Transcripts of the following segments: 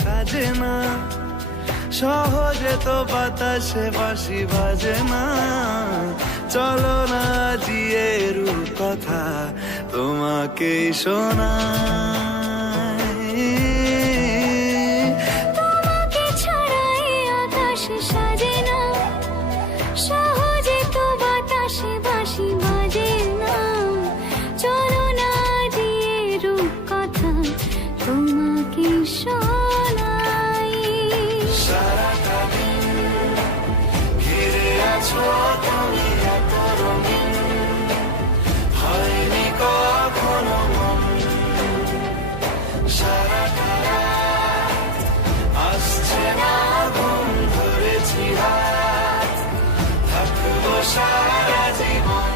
সাজে না, সহজে তো বাতাসে বাঁশি বাজে না। চলো না জিয়ে রূপকথা তোমাকে শোনাই। তোমাকে ছাড়াই আকাশ সাজে না, সহজে তো বাতাসে বাঁশি বাজে না। চলো না জিয়ে রূপকথা তোমাকে শোনাই। সারাটা দিন ঘিরে আছো তুমি এত রঙিন, হয়নি কখনো মন। সারাটা রাত আসছে না ঘুম, ধরেছি হাত, থাকবো সারা জীবন।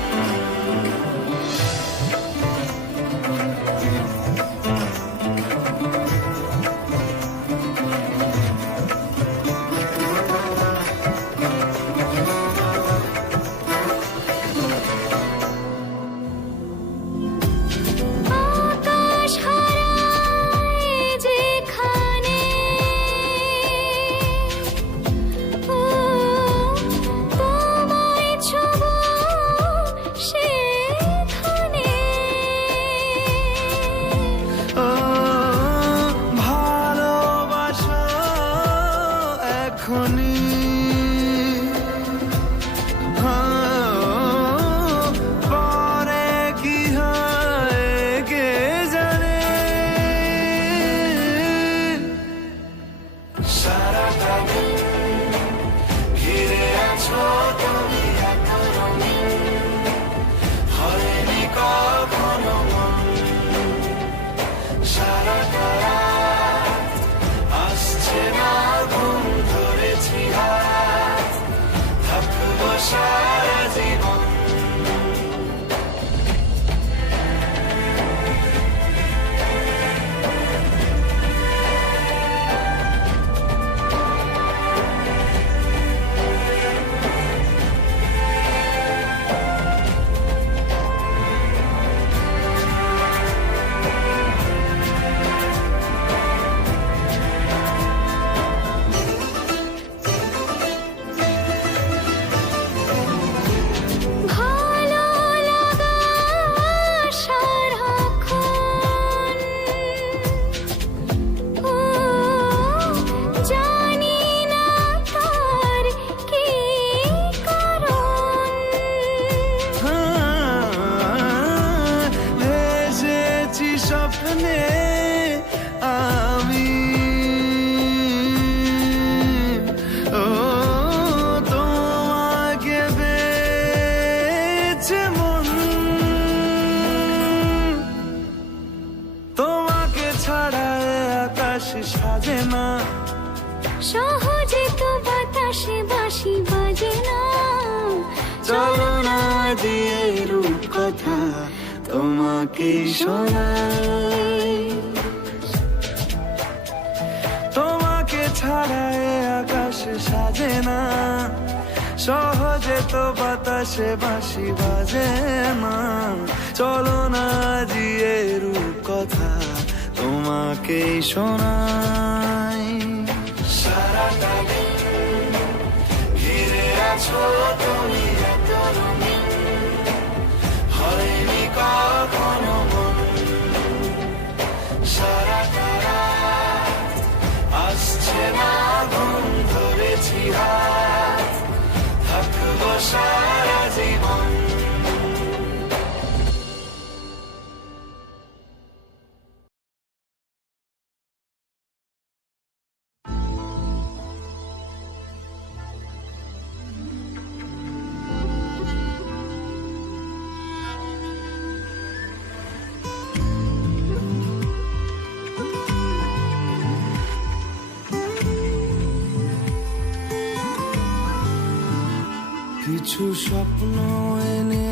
আকাশ হারায় যেখানে, ও তোমায় ছোঁবো সেখানে। ও ভালোবাসো এখনই, পরে কি হয় কে জানে। সারাটা দিন ঘিরে আছো তুমি এত রঙিন, হয়নি কখনো মন। সারাটা রাত আসছে না ঘুম, ধরেছি হাত, থাকবো সারা জীবন। ভালো লাগা সারাক্ষণ, ও জানি না তার কি কারণ। ভেসেছি স্বপ্নে আমি, ও তোমাকে পেয়েছে মন। তোমাকে ছাড়া এ আকাশ সাজে না, সহজে তো বাতাসে বাঁশি বাজে না। চলো না দিয়ে রূপকথা তোমাকে শোনাই। তোমাকে ছাড়া এ আকাশ সাজে না, সহজে তো বাতাসে বাঁশি বাজে না। চলো না দিয়ে রূপকথা তোমাকে শোনাই। সারাটা দিন ঘিরে আছো তুমি এত রঙিন, হয়নি কখনো মন। সারাটা রাত আসছে না ঘুম, ধরেছি হাত, থাকবো সারা জীবন। কিছু স্বপ্ন এনে